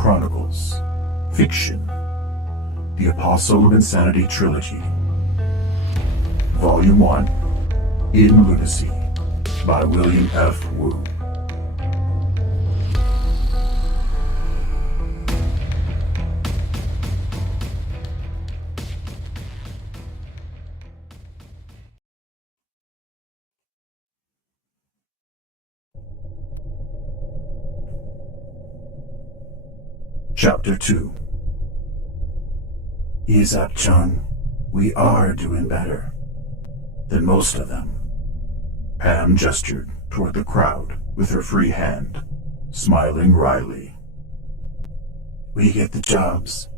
Chronicles, Fiction, The Apostle of Insanity Trilogy, Volume 1, in Lunacy, by William F. Wu. Chapter 2. Izap-chan, we are doing better than most of them. Pam gestured toward the crowd with her free hand, smiling wryly. We get the jobs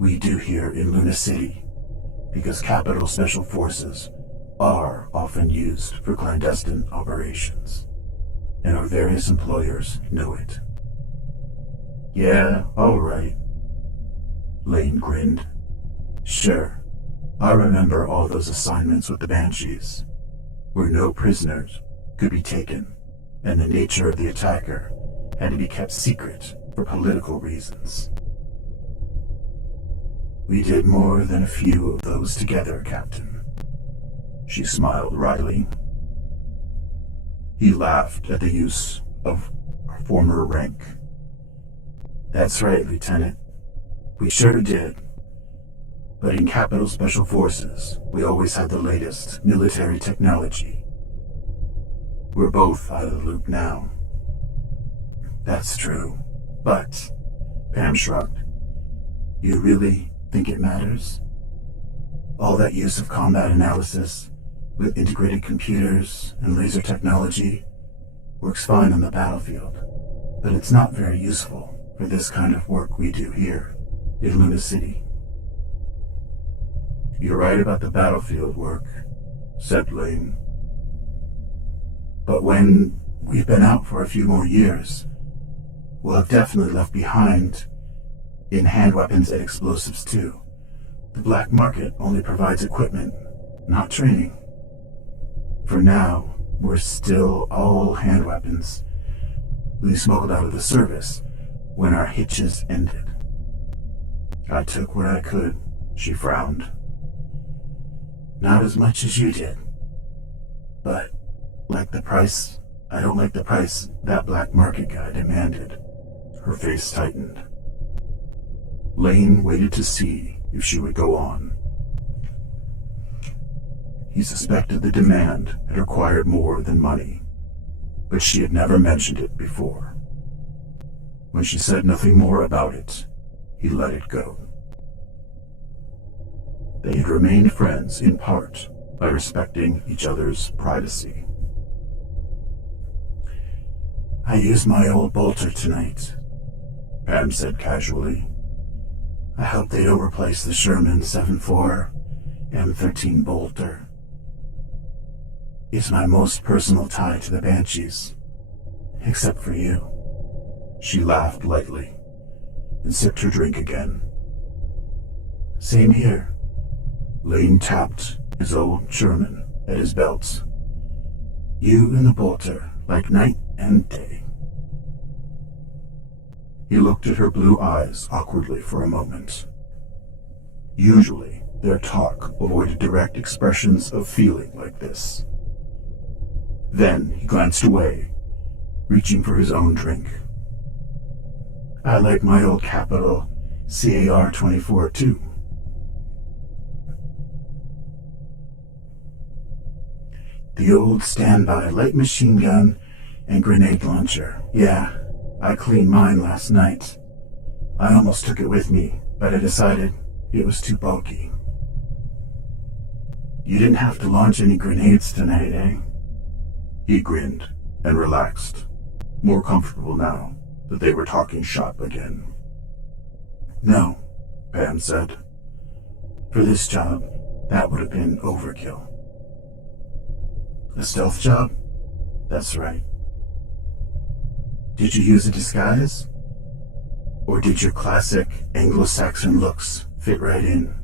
we do here in Luna City because Capital Special Forces are often used for clandestine operations, and our various employers know it. Yeah, all right. Lane grinned. Sure, I remember all those assignments with the Banshees, where no prisoners could be taken, and the nature of the attacker had to be kept secret for political reasons. We did more than a few of those together, Captain. She smiled wryly. He laughed at the use of her former rank. That's right, Lieutenant. We sure did. But in Capital Special Forces, we always had the latest military technology. We're both out of the loop now. That's true. But, Pam shrugged, you really think it matters? All that use of combat analysis with integrated computers and laser technology works fine on the battlefield, but it's not very useful for this kind of work we do here in Luna City. You're right about the battlefield work, said Lane. But when we've been out for a few more years, we'll have definitely left behind in hand weapons and explosives too. The black market only provides equipment, not training. For now, we're still all hand weapons we smuggled out of the service when our hitches ended. I took what I could, she frowned. Not as much as you did. But, I don't like the price that black market guy demanded. Her face tightened. Lane waited to see if she would go on. He suspected the demand had required more than money, but she had never mentioned it before. When she said nothing more about it, he let it go. They had remained friends in part by respecting each other's privacy. I used my old bolter tonight, Pam said casually. I hope they don't replace the Sherman 7.4 M13 bolter. It's my most personal tie to the Banshees, except for you. She laughed lightly and sipped her drink again. Same here. Lane tapped his old Sherman at his belt. You and the bolter, like night and day. He looked at her blue eyes awkwardly for a moment. Usually, their talk avoided direct expressions of feeling like this. Then he glanced away, reaching for his own drink. I like my old Capital CAR-24 too. The old standby light machine gun and grenade launcher. Yeah, I cleaned mine last night. I almost took it with me, but I decided it was too bulky. You didn't have to launch any grenades tonight, eh? He grinned and relaxed, more comfortable now that they were talking shop again. No, Pam said. For this job, that would have been overkill. A stealth job? That's right. Did you use a disguise? Or did your classic Anglo-Saxon looks fit right in?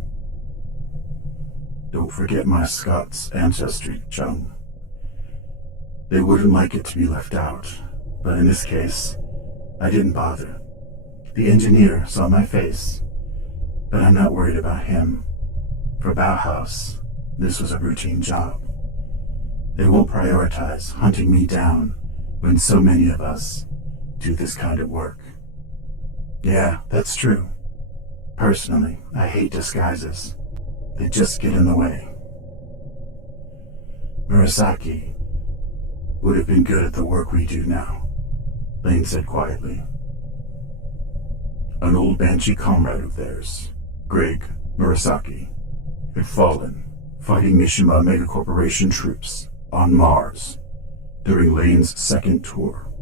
Don't forget my Scots ancestry, Chung. They wouldn't like it to be left out, but in this case, I didn't bother. The engineer saw my face, but I'm not worried about him. For Bauhaus, this was a routine job. They won't prioritize hunting me down when so many of us do this kind of work. Yeah, that's true. Personally, I hate disguises. They just get in the way. Murasaki would have been good at the work we do now, Lane said quietly. An old Banshee comrade of theirs, Greg Murasaki, had fallen fighting Mishima Megacorporation troops on Mars during Lane's second tour.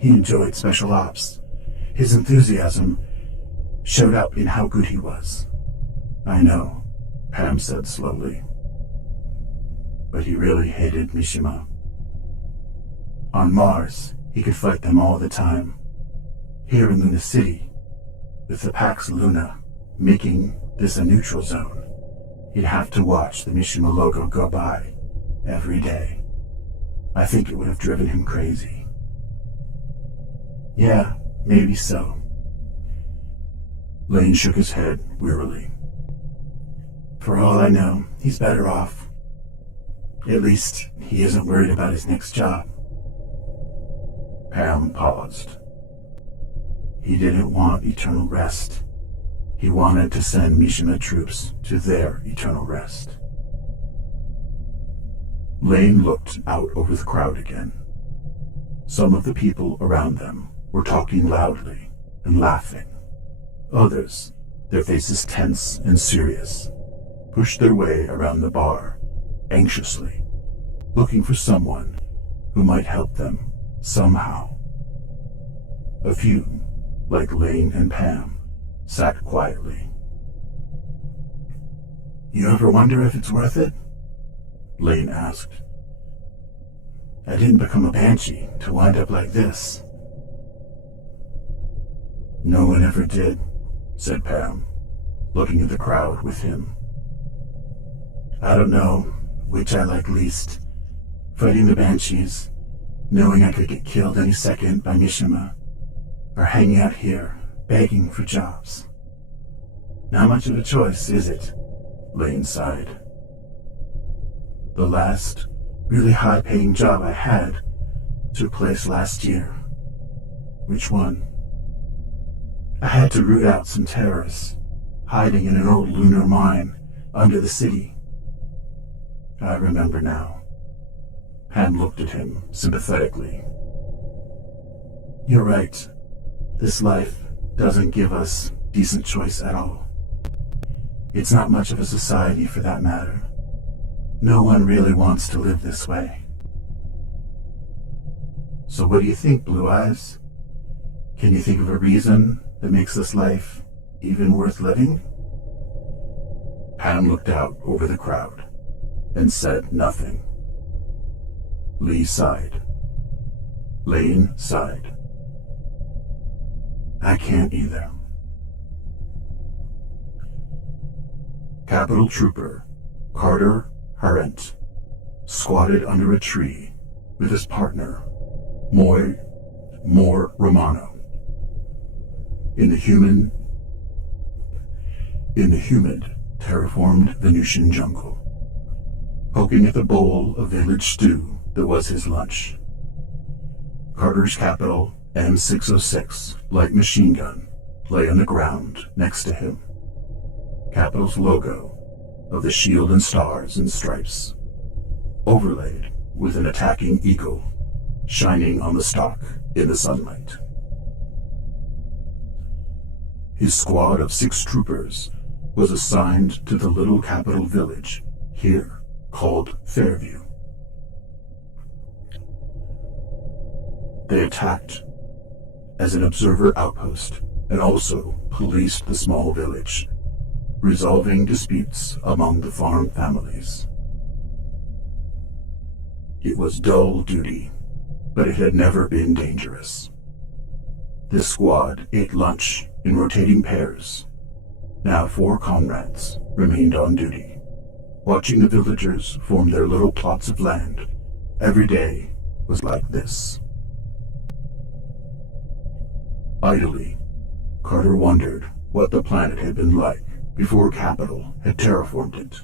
He enjoyed special ops. His enthusiasm showed up in how good he was. I know, Pam said slowly. But he really hated Mishima. On Mars, he could fight them all the time. Here in Lunacy, with the Pax Luna making this a neutral zone, he'd have to watch the Mishima logo go by every day. I think it would have driven him crazy. Yeah, maybe so. Lane shook his head wearily. For all I know, he's better off. At least, he isn't worried about his next job. Pam paused. He didn't want eternal rest. He wanted to send Mishima troops to their eternal rest. Lane looked out over the crowd again. Some of the people around them were talking loudly and laughing. Others, their faces tense and serious, pushed their way around the bar, anxiously, looking for someone who might help them somehow. A few, like Lane and Pam, sat quietly. You ever wonder if it's worth it? Lane asked. I didn't become a banshee to wind up like this. No one ever did, said Pam, looking at the crowd with him. I don't know which I like least, fighting the banshees, knowing I could get killed any second by Mishima, or hanging out here, begging for jobs. Not much of a choice, is it? Lane sighed. The last really high-paying job I had took place last year. Which one? I had to root out some terrorists, hiding in an old lunar mine under the city. I remember now. Pam looked at him sympathetically. You're right. This life doesn't give us decent choice at all. It's not much of a society for that matter. No one really wants to live this way. So what do you think, Blue Eyes? Can you think of a reason that makes this life even worth living? Pam looked out over the crowd and said nothing. Lee sighed. Lane sighed. I can't either. Capitol Trooper Carter Harrent squatted under a tree with his partner, Moore Romano. In the humid, terraformed Venusian jungle, poking at the bowl of village stew that was his lunch. Carter's Capital M606 light machine gun lay on the ground next to him. Capital's logo of the shield and stars and stripes, overlaid with an attacking eagle shining on the stock in the sunlight. His squad of 6 troopers was assigned to the little capital village here called Fairview. They attacked as an observer outpost and also policed the small village, resolving disputes among the farm families. It was dull duty, but it had never been dangerous. This squad ate lunch in rotating pairs. Now 4 comrades remained on duty, watching the villagers form their little plots of land. Every day was like this. Idly, Carter wondered what the planet had been like before Capital had terraformed it.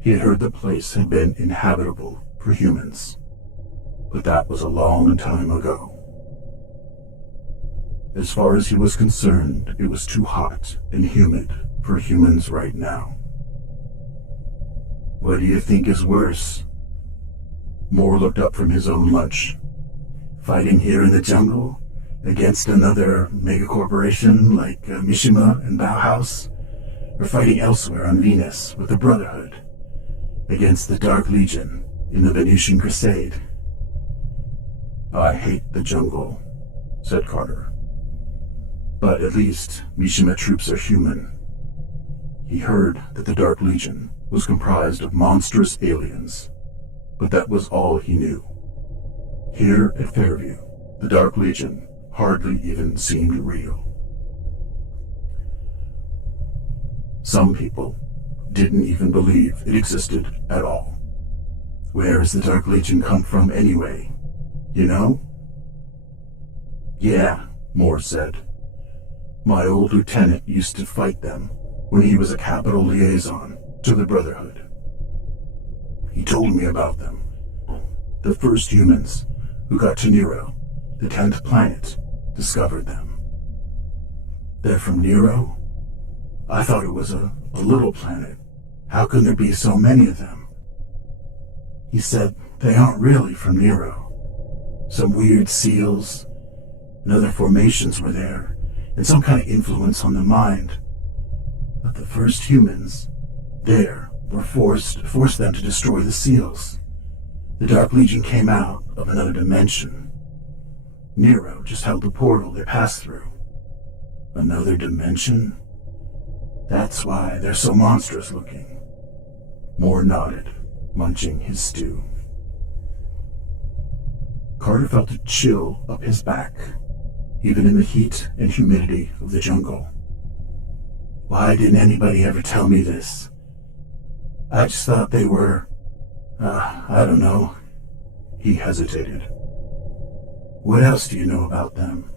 He had heard the place had been inhabitable for humans, but that was a long time ago. As far as he was concerned, it was too hot and humid for humans right now. What do you think is worse? Moore looked up from his own lunch. Fighting here in the jungle against another megacorporation like Mishima and Bauhaus, or fighting elsewhere on Venus with the Brotherhood against the Dark Legion in the Venusian Crusade? I hate the jungle, said Carter. But at least Mishima troops are human. He heard that the Dark Legion was comprised of monstrous aliens, but that was all he knew. Here at Fairview, the Dark Legion hardly even seemed real. Some people didn't even believe it existed at all. Where has the Dark Legion come from anyway? You know? Yeah, Moore said. My old lieutenant used to fight them when he was a Capital liaison to the Brotherhood. He told me about them. The first humans who got to Nero, the 10th planet, discovered them. They're from Nero? I thought it was a little planet. How can there be so many of them? He said they aren't really from Nero. Some weird seals and other formations were there, and some kind of influence on the mind. But the first humans there were forced them to destroy the seals. The Dark Legion came out of another dimension. Nero just held the portal they passed through. Another dimension? That's why they're so monstrous looking. Moore nodded, munching his stew. Carter felt a chill up his back, even in the heat and humidity of the jungle. Why didn't anybody ever tell me this? I just thought they were, I don't know. He hesitated. What else do you know about them?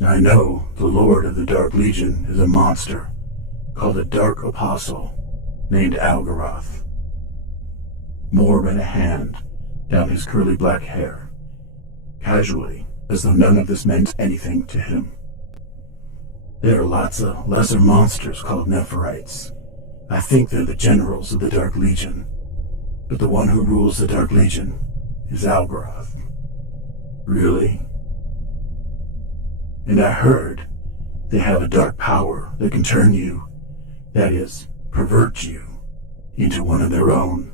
I know the Lord of the Dark Legion is a monster called a Dark Apostle named Algaroth. Moore ran a hand down his curly black hair, casually, as though none of this meant anything to him. There are lots of lesser monsters called Nephirites. I think they're the generals of the Dark Legion, but the one who rules the Dark Legion is Algaroth. Really? And I heard they have a dark power that can turn you, that is, pervert you, into one of their own.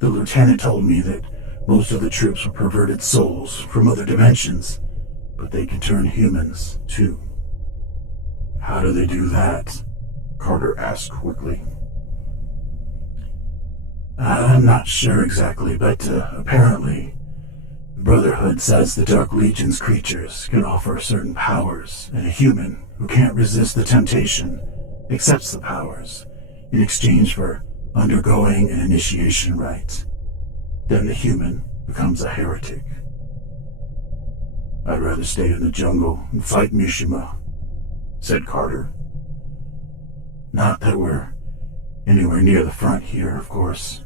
The lieutenant told me that most of the troops were perverted souls from other dimensions, but they can turn humans, too. How do they do that? Carter asked quickly. I'm not sure exactly, but apparently the Brotherhood says the Dark Legion's creatures can offer certain powers, and a human who can't resist the temptation accepts the powers in exchange for undergoing an initiation rite. Then the human becomes a heretic. I'd rather stay in the jungle and fight Mishima, said Carter. Not that we're anywhere near the front here, of course.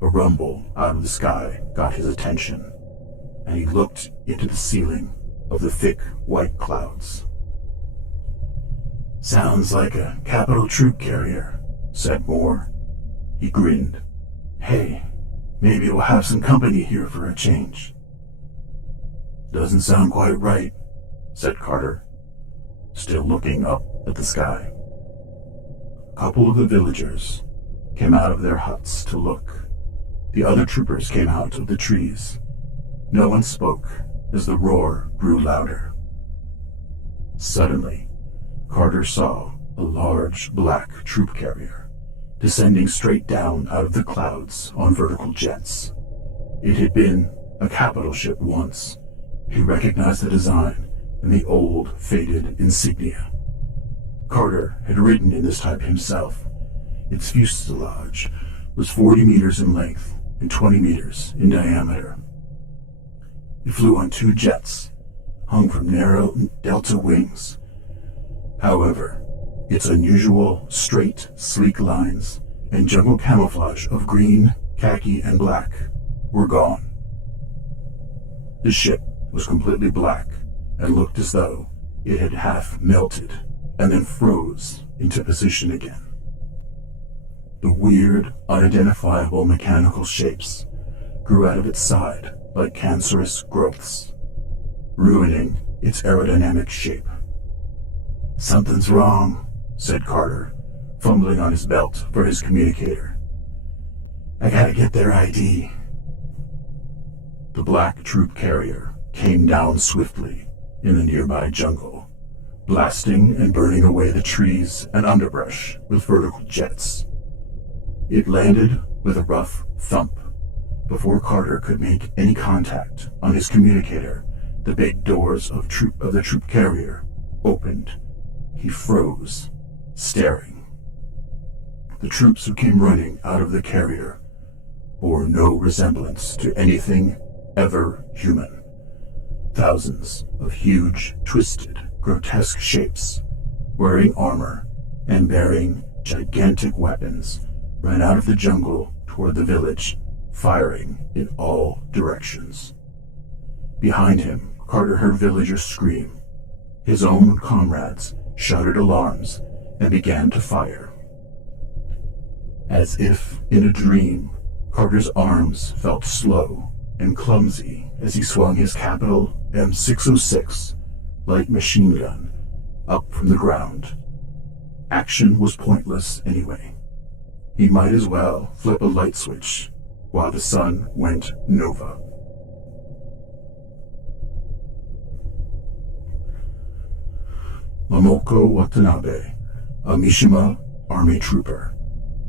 A rumble out of the sky got his attention, and he looked into the ceiling of the thick white clouds. Sounds like a capital troop carrier, said Moore. He grinned. Hey, maybe we'll have some company here for a change. Doesn't sound quite right, said Carter, still looking up at the sky. A couple of the villagers came out of their huts to look. The other troopers came out of the trees. No one spoke as the roar grew louder. Suddenly, Carter saw a large black troop carrier descending straight down out of the clouds on vertical jets. It had been a capital ship once. He recognized the design and the old, faded insignia. Carter had ridden in this type himself. Its fuselage was 40 meters in length and 20 meters in diameter. It flew on two jets, hung from narrow delta wings. However, its unusual, straight, sleek lines and jungle camouflage of green, khaki, and black were gone. The ship was completely black and looked as though it had half melted and then froze into position again. The weird, unidentifiable mechanical shapes grew out of its side like cancerous growths, ruining its aerodynamic shape. "Something's wrong," said Carter, fumbling on his belt for his communicator. "I gotta get their ID." The black troop carrier came down swiftly in the nearby jungle, blasting and burning away the trees and underbrush with vertical jets. It landed with a rough thump. Before Carter could make any contact on his communicator, the big doors of the troop carrier opened. He froze, staring. The troops who came running out of the carrier bore no resemblance to anything ever human. Thousands of huge, twisted, grotesque shapes, wearing armor and bearing gigantic weapons, ran out of the jungle toward the village, firing in all directions. Behind him, Carter heard villagers scream. His own comrades shouted alarms and began to fire. As if in a dream, Carter's arms felt slow and clumsy as he swung his capital M606 light machine gun up from the ground. Action was pointless anyway. He might as well flip a light switch while the sun went nova. Momoko Watanabe, a Mishima army trooper,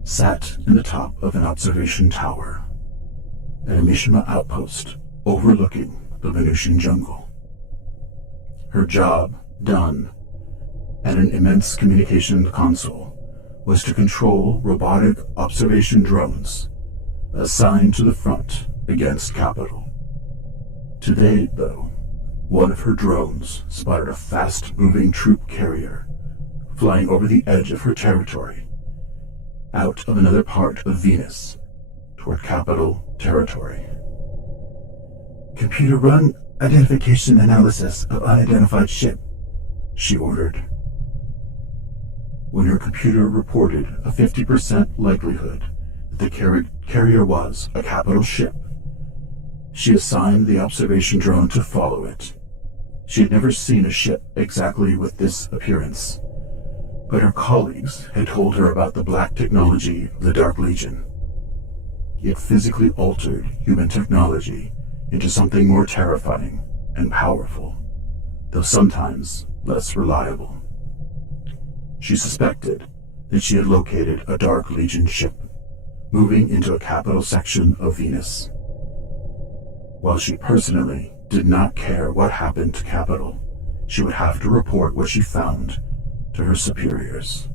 sat in the top of an observation tower at a Mishima outpost overlooking the Venusian jungle. Her job done at an immense communication console was to control robotic observation drones assigned to the front against Capital. Today, though, one of her drones spotted a fast-moving troop carrier flying over the edge of her territory, out of another part of Venus, toward Capital territory. "Computer run identification analysis of unidentified ship," she ordered. When her computer reported a 50% likelihood that the carrier was a Capital ship, she assigned the observation drone to follow it. She had never seen a ship exactly with this appearance, but her colleagues had told her about the black technology of the Dark Legion. It physically altered human technology into something more terrifying and powerful, though sometimes less reliable. She suspected that she had located a Dark Legion ship moving into a Capital section of Venus. While she personally did not care what happened to Capital, she would have to report what she found to her superiors.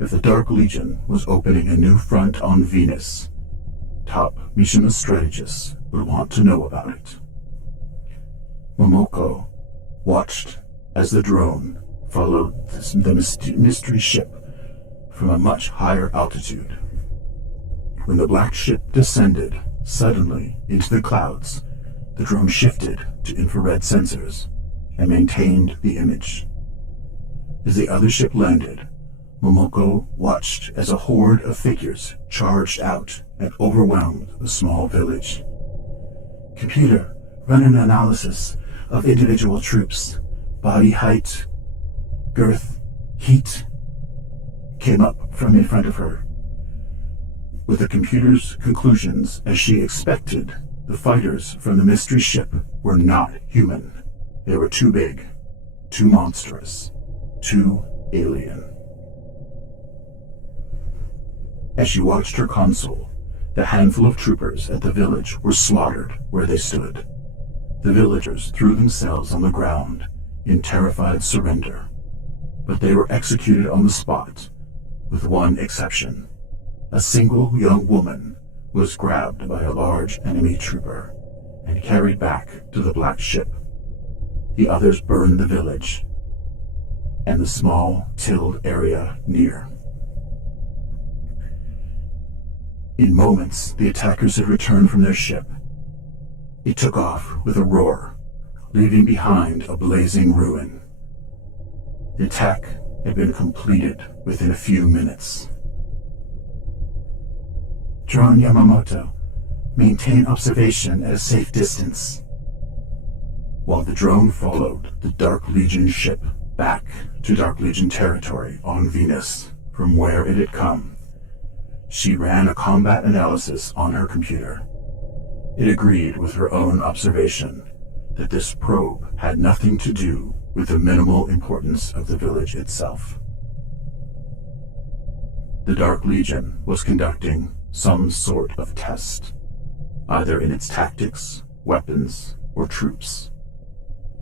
If the Dark Legion was opening a new front on Venus, top Mishima strategists would want to know about it. Momoko watched as the drone followed the mystery ship from a much higher altitude. When the black ship descended suddenly into the clouds, the drone shifted to infrared sensors and maintained the image. As the other ship landed, Momoko watched as a horde of figures charged out and overwhelmed the small village. "Computer, run an analysis of individual troops. Body height, girth, heat," came up from in front of her. With the computer's conclusions as she expected, the fighters from the mystery ship were not human. They were too big, too monstrous, too alien. As she watched her console, the handful of troopers at the village were slaughtered where they stood. The villagers threw themselves on the ground in terrified surrender, but they were executed on the spot, with one exception. A single young woman was grabbed by a large enemy trooper and carried back to the black ship. The others burned the village and the small, tilled area near. In moments, the attackers had returned from their ship. It took off with a roar, leaving behind a blazing ruin. The attack had been completed within a few minutes. Drone Yamamoto, maintain observation at a safe distance. While the drone followed the Dark Legion ship back to Dark Legion territory on Venus from where it had come, she ran a combat analysis on her computer. It agreed with her own observation that this probe had nothing to do with the minimal importance of the village itself. The Dark Legion was conducting some sort of test, either in its tactics, weapons, or troops.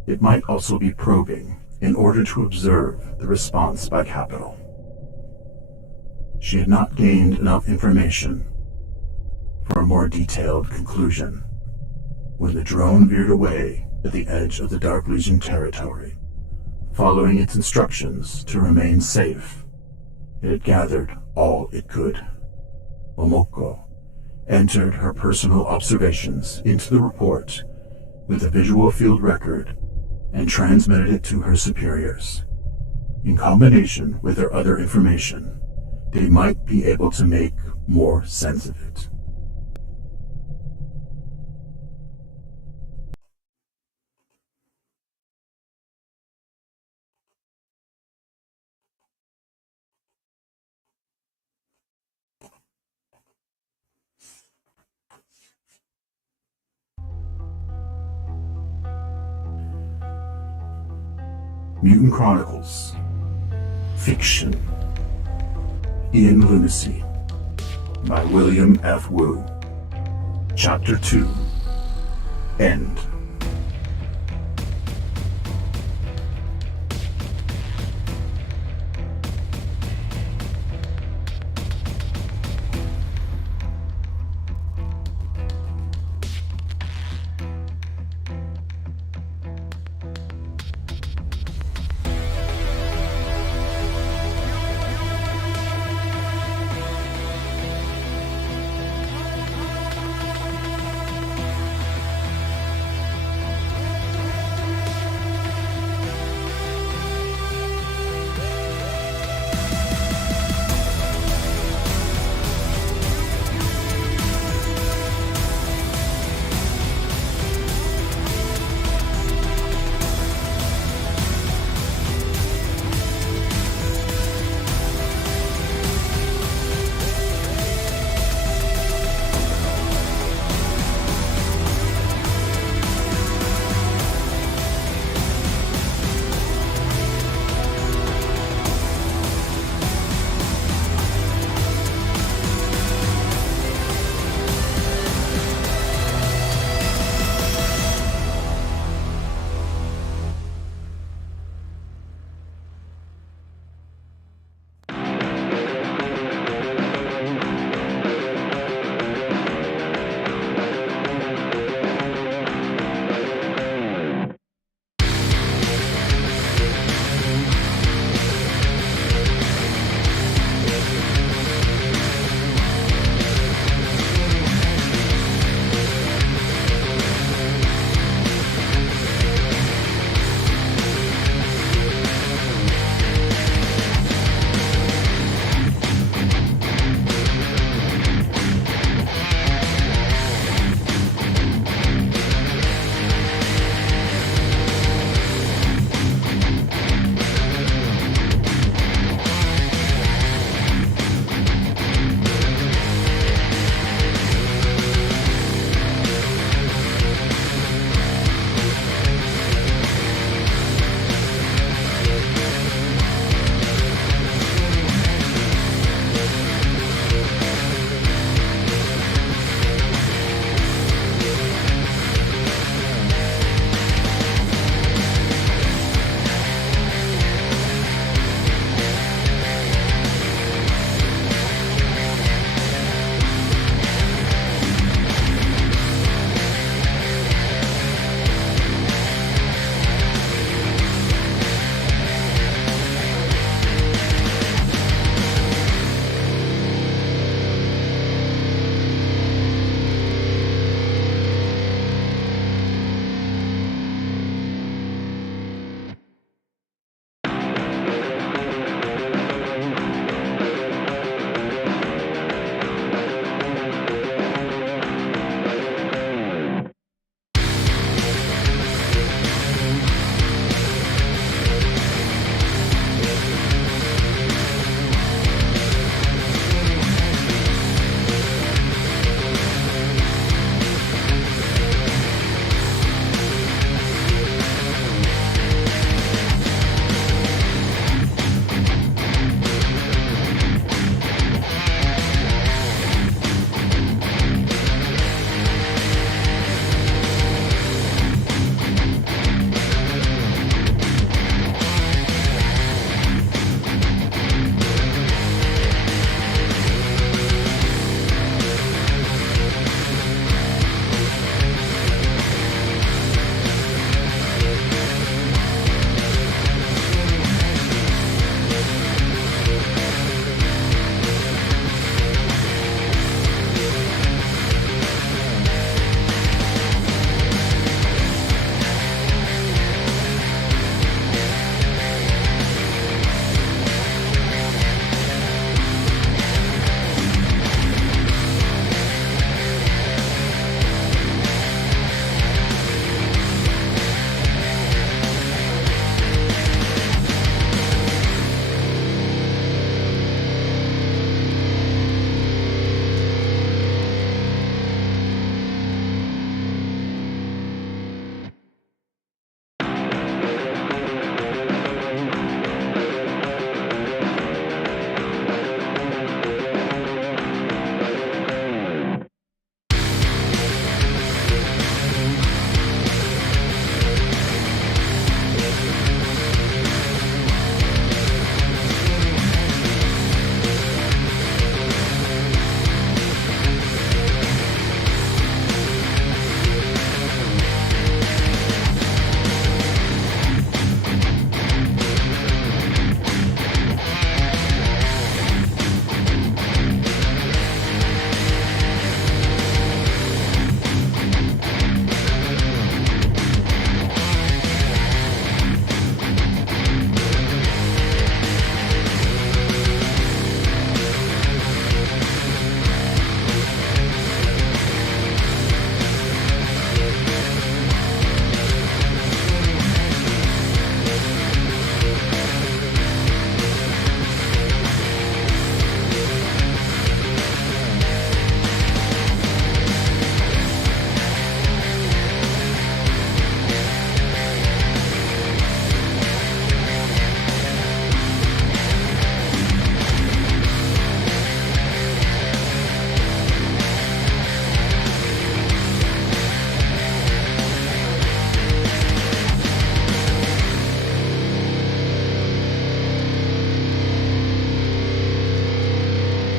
It might also be probing in order to observe the response by Capital. She had not gained enough information for a more detailed conclusion when the drone veered away at the edge of the Dark Legion territory, following its instructions to remain safe. It had gathered all it could. Momoko entered her personal observations into the report with a visual field record and transmitted it to her superiors. In combination with her other information, they might be able to make more sense of it. Mutant Chronicles. Fiction. In Lunacy. By William F. Wu. Chapter 2. End.